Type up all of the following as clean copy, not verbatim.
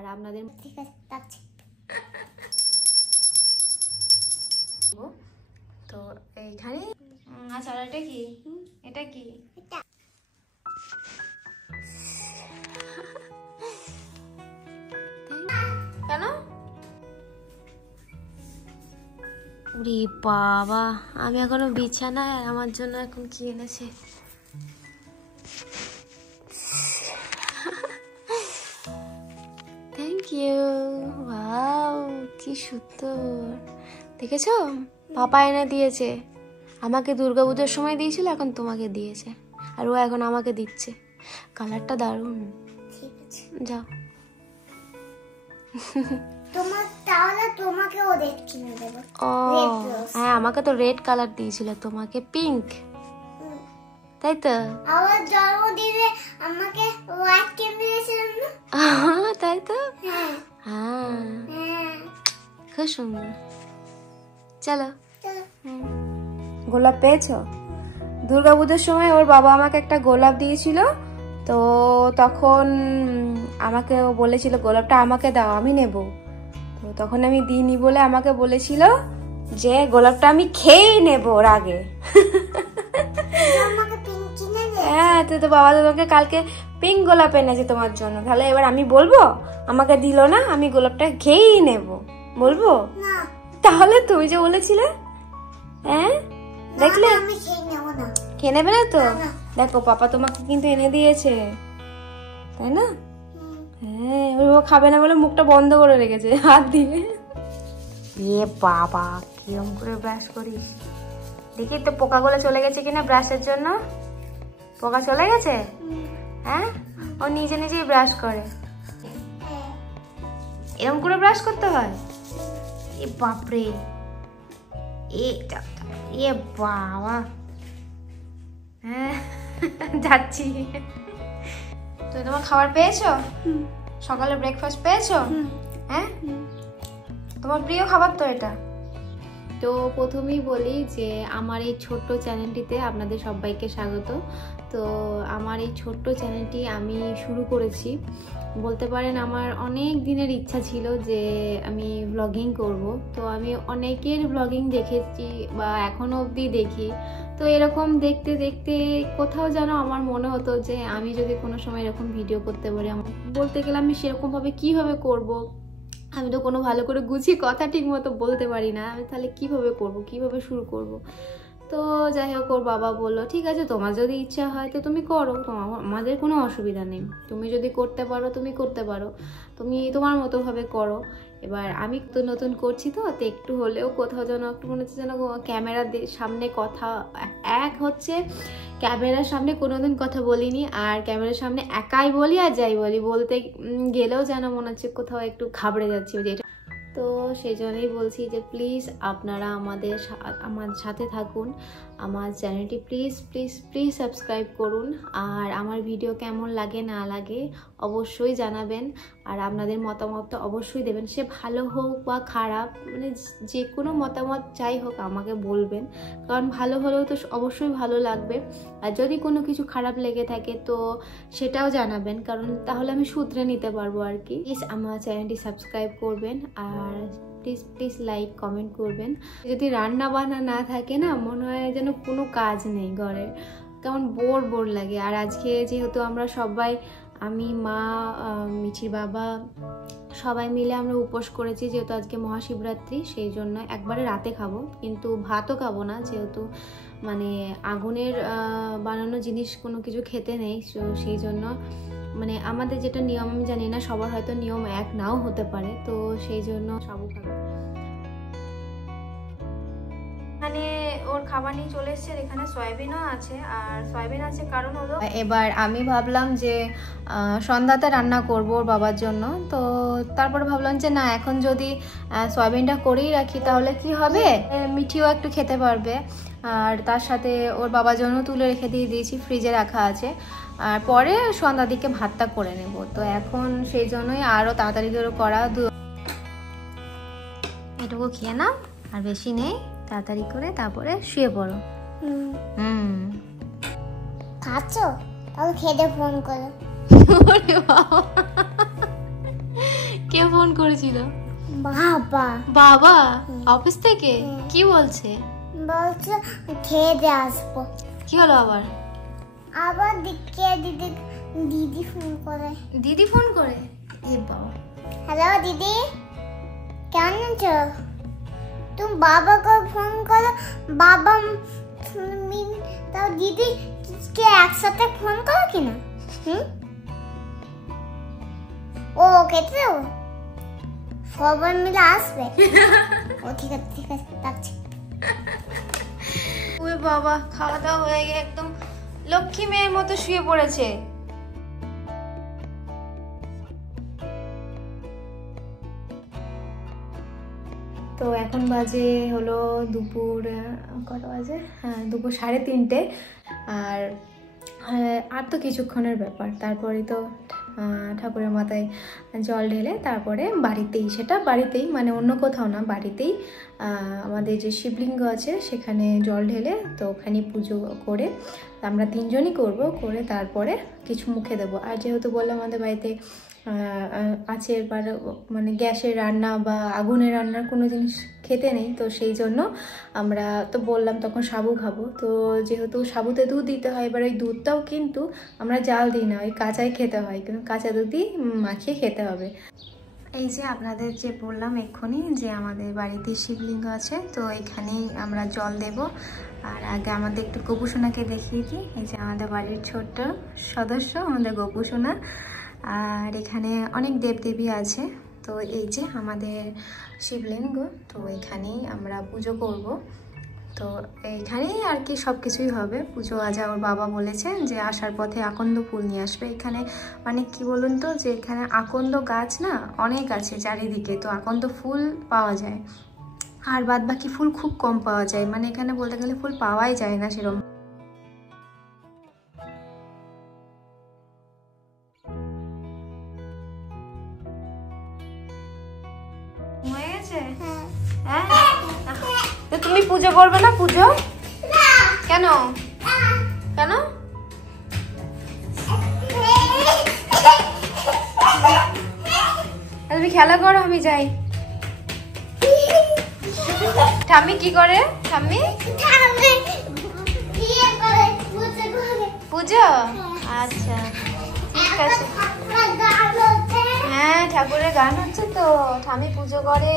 আর আপনাদের ঠিক আছে তো এইখানে আচ্ছা আর এটা কি এটা কি কেন ওরে বাবা আমি এখনো বিছানায় আমার জন্য এখন কি এনেছে থ্যাংক ইউ ওয়াও কি সুন্দর দেখেছো পাপা এনে দিয়েছে আমাকে দুর্গাপূজার সময় দিয়েছিল এখন তোমাকে দিয়েছে আর ও এখন আমাকে দিচ্ছে কালারটা দারুণ ঠিক আছে যাও তোমাকে ও রেড কিনে দেব ও হ্যাঁ আমাকে তো রেড কালার দিয়েছিল তোমাকে পিঙ্ক তাই তো আমার জন্মদিনে আমাকে হোয়াইট কিনে দিয়েছিল না তাই তো হ্যাঁ হ্যাঁ খুব সুন্দর চলো চলো গোলাপ পেয়েছো দুর্গাপূজার সময় ওর বাবা আমাকে একটা গোলাপ দিয়েছিল তো তখন আমাকে ও বলেছিল গোলাপটা আমাকে দাও আমি নেব তো তখন আমি দিইনি বলে আমাকে বলেছিল যে গোলাপটা আমি খেয়েই নেব ওর আগে আমাকে পিঙ্ক কিনে দে হ্যাঁ তো বাবা তো তোমাকে কালকে পিঙ্ক গোলাপ এনেছে তোমার জন্য তাহলে এবার আমি বলবো আমাকে দিল না আমি গোলাপটা খেয়েই নেব বলবো না তাহলে তুমি যে বলেছিলে হ্যাঁ দেখলে আমি খেয়ে নেব না খেয়ে নেবে না তো দেখো পাপা তোমাকে কিন্তু এনে দিয়েছে তাই না হ্যাঁ ও খাবে না বলে মুখটা বন্ধ করে রেখেছে হাত দিয়ে এ বাবা কিরম করে ব্রাশ করিস দেখি তো পোকাগুলো চলে গেছে কিনা ব্রাশের জন্য পোকা চলে গেছে হ্যাঁ ও নিজে নিজেই ব্রাশ করে এরকম করে ব্রাশ করতে হয় এ বাপরে এ বাবা হ্যাঁ যাচ্ছি তো তোমার খাবার পেয়েছো সকালে ব্রেকফাস্ট পেয়েছো হ্যাঁ তোমার প্রিয় খাবার তো এটা তো প্রথমেই বলি যে আমার এই ছোট্ট চ্যানেলটিতে আপনাদের সবাইকে স্বাগত তো আমার এই ছোট্ট চ্যানেলটি আমি শুরু করেছি বলতে পারেন আমার অনেক দিনের ইচ্ছা ছিল যে আমি ব্লগিং করব তো আমি অনেকের ব্লগিং দেখেছি বা এখনো অবধি দেখি তো এরকম দেখতে দেখতে কোথাও যেন আমার মনে হতো যে আমি যদি কোনো সময় এরকম ভিডিও করতে পারি বলতে গেলে আমি সেরকমভাবে কীভাবে করব আমি তো কোনো ভালো করে গুছিয়ে কথা ঠিক মতো বলতে পারি না আমি তাহলে কিভাবে করব কিভাবে শুরু করব তো যাই হোক ওর বাবা বললো ঠিক আছে তোমার যদি ইচ্ছা হয় তো তুমি করো আমাদের কোনো অসুবিধা নেই তুমি যদি করতে পারো তুমি করতে পারো তুমি তোমার মতোভাবে করো এবার আমি তো নতুন করছি তো একটু হলেও কোথাও যেন একটু মনে হচ্ছে যেন ক্যামেরার সামনে কথা এক হচ্ছে ক্যামেরার সামনে কোনোদিন কথা বলিনি আর ক্যামেরার সামনে একাই বলি আর যাই বলি বলতে গেলেও যেন মনে হচ্ছে কোথাও একটু ঘাবড়ে যাচ্ছি যেটা তো সেই জন্যই বলছি যে প্লিজ আপনারা আমার সাথে থাকুন আমার চ্যানেলটি প্লিজ প্লিজ প্লিজ সাবস্ক্রাইব করুন আর আমার ভিডিও কেমন লাগে না লাগে অবশ্যই জানাবেন আর আপনাদের মতামতটা অবশ্যই দেবেন সে ভালো হোক বা খারাপ মানে যে কোনো মতামত যাই হোক আমাকে বলবেন কারণ ভালো হলেও তো অবশ্যই ভালো লাগবে আর যদি কোনো কিছু খারাপ লেগে থাকে তো সেটাও জানাবেন কারণ তাহলে আমি শুধরে নিতে পারবো আর কি প্লিজ আমার চ্যানেলটি সাবস্ক্রাইব করবেন আর প্লিজ প্লিজ লাইক কমেন্ট করবেন যদি রান্না বান্না না থাকে না মনে হয় যেন কোনো কাজ নেই ঘরে কেমন বোর লাগে আর আজকে যেহেতু আমরা সবাই আমি মা মিঠির বাবা সবাই মিলে আমরা উপোস করেছি যেহেতু আজকে মহাশিবরাত্রি সেই জন্য একবারে রাতে খাবো কিন্তু ভাতও খাবো না যেহেতু মানে আগুনের বানানো জিনিস কোনো কিছু খেতে নেই সেই জন্য মানে আমাদের যেটা নিয়ম আমি জানি না সবার হয়তো নিয়ম এক নাও হতে পারে তো সেই জন্য সাবু খাবে মানে ওর খাবার নিয়ে চলে এসছে এখানে সয়াবিনও আছে আর সয়াবিন আছে কারণ হলো এবার আমি ভাবলাম যে সন্ধ্যাতে রান্না করব ওর বাবার জন্য তো তারপরে ভাবলাম যে না এখন যদি সয়াবিনটা করেই রাখি তাহলে কি হবে মিঠিও একটু খেতে পারবে আর তার সাথে ওর বাবার জন্য তুলে রেখে দিয়েছি ফ্রিজে রাখা আছে আর পরে সন্ধ্যার দিকে ভাতটা করে নেব তো এখন সেই জন্যই আরও তাড়াতাড়ি করে করা এটুকু খেয়ে নাও আর বেশি নেই তাড়াতাড়ি করে তারপরে শুয়ে পড়ো খাচ্ছো তাহলে খেতে ফোন করো কে ফোন করেছিল? বাবা বাবা অফিস থেকে কি বলছে? বলছে খেয়ে দিয়ে আসবো। কি হলো আবার? আবার দিদি ফোন করে। দিদি ফোন করে? এ বাবা। হ্যালো দিদি, কেমন আছো? তুমি বাবাকে ফোন করো। বাবা তাও দিদি কে একসাথে ফোন করো কিনা? ও খেতে দেবো, সবাই মিলে আসবে। ও ঠিক আছে ঠিক আছে, রাখছি। ওই বাবা, খাওয়া দাওয়া হয়ে গিয়ে একদম লক্ষ্মী মেয়ের মতো শুয়ে পড়েছে। তো এখন বাজে হলো দুপুর কটা বাজে? হ্যাঁ, দুপুর 3:30। আর তো কিছুক্ষণের ব্যাপার, তারপরে তো ঠাকুরের মাথায় জল ঢেলে তারপরে বাড়িতেই মানে অন্য কোথাও না, বাড়িতেই আমাদের যে শিবলিঙ্গ আছে সেখানে জল ঢেলে তো ওখানে পুজো করে আমরা 3জনই করে তারপরে কিছু মুখে দেবো। আর যেহেতু বললাম আমাদের বাড়িতে আছে এবার মানে গ্যাসের রান্না বা আগুনের রান্নার কোনো জিনিস খেতে নেই, তো সেই জন্য আমরা তো বললাম তখন সাবু খাবো। তো যেহেতু সাবুতে দুধ দিতে হয়, এবার ওই দুধটাও কিন্তু আমরা জাল দিই না, ওই কাঁচাই খেতে হয়, কিন্তু কাঁচা দুধই মাখিয়ে খেতে হবে। এই যে আপনাদের যে বললাম এক্ষুনি যে আমাদের বাড়িতে শিবলিঙ্গ আছে, তো এখানেই আমরা জল দেব। আর আগে আমাদের একটু গোপুসোনাকে দেখিয়ে দিই। এই যে আমাদের বাড়ির ছোট্ট সদস্য আমাদের গোপুসোনা। আর এখানে অনেক দেবদেবী আছে, তো এই যে আমাদের শিবলিঙ্গ, তো এখানেই আমরা পুজো করব। তো এইখানেই আর কি সব কিছুই হবে পুজো। আজ ওর বাবা বলেছেন যে আসার পথে আকন্দ ফুল নিয়ে আসবে। এখানে মানে কি বলুন তো, যে এখানে আকন্দ গাছ না অনেক আছে চারিদিকে, তো আকন্দ ফুল পাওয়া যায়, আর বাদ বাকি ফুল খুব কম পাওয়া যায়, মানে এখানে বলতে গেলে ফুল পাওয়াই যায় না সেরকম। হয়ে গেছে? হ্যাঁ, তো তুমি পুজো করবে না? পুজো কেন কেন? তুমি খেলা করো, আমি যাই। ঠাম্মি কি করে? ঠাম্মি পুজো? আচ্ছা ঠিক আছে। হ্যাঁ, ঠাকুরের গান হচ্ছে তো, ঠাম্মি পুজো করে।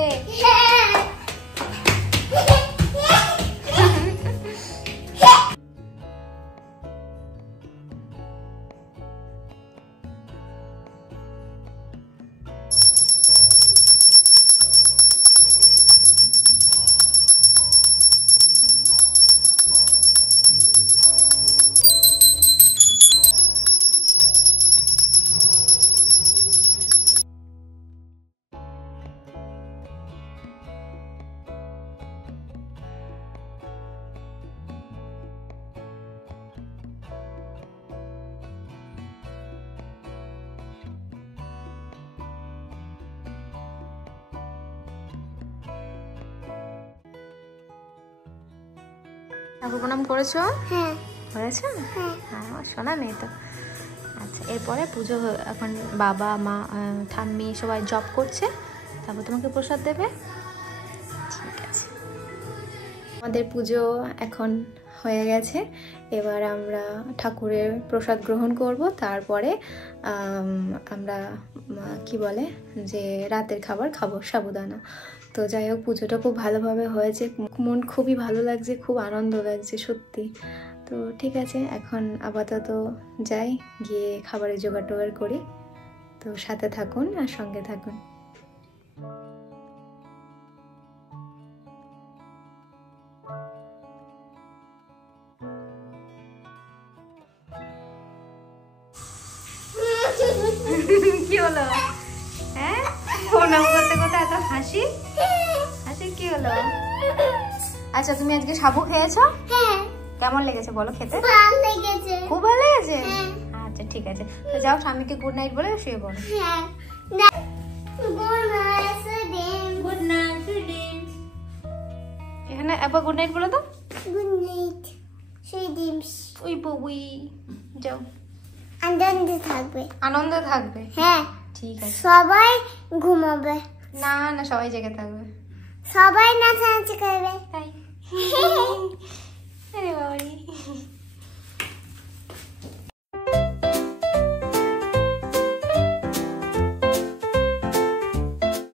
ঠাকুর প্রণাম করেছো? হ্যাঁ হয়েছে? হ্যাঁ, আমার শোনা নেই তো। আচ্ছা, এরপরে পুজো এখন বাবা মা ঠাম্মি সবাই জব করছে, তারপর তোমাকে প্রসাদ দেবে। ঠিক আছে, আমাদের পুজো এখন হয়ে গেছে, এবার আমরা ঠাকুরের প্রসাদ গ্রহণ করব। তারপরে আমরা কি বলে যে রাতের খাবার খাবো, সাবুদানা। তো যাই হোক, পুজোটা খুব ভালোভাবে হয়েছে, মন খুবই ভালো লাগছে, খুব আনন্দ লাগছে সত্যি। তো ঠিক আছে, এখন আপাতত যাই, গিয়ে খাবারের জোগাড় টোগাড় করি। তো সাথে থাকুন আর সঙ্গে থাকুন। কি হলো? হ্যাঁ, প্রণাম করতে করতে এত হাসি হাসি কি হলো? আচ্ছা, তুমি আজকে সাবু খেয়েছো? হ্যাঁ। কেমন লেগেছে বলো খেতে? ভালো লেগেছে। খুব ভালো লেগেছে? আচ্ছা ঠিক আছে, তো যাও স্বামীকে গুড নাইট বলে শুয়ে পড়ো। হ্যাঁ, গুড নাইট সুদিন। গুড নাইট সুদিন। এখানে একবার গুড নাইট বলে দাও। গুড নাইট সুদিন। ওই বউই যাও, আনন্দে থাকবে। আনন্দ থাকবে। হ্যাঁ। ঠিক আছে। সবাই ঘুমাবে। না না, সবাই জেগে থাকবে। সবাই নাচানাচি করবে। তাই? আরে বাবারে।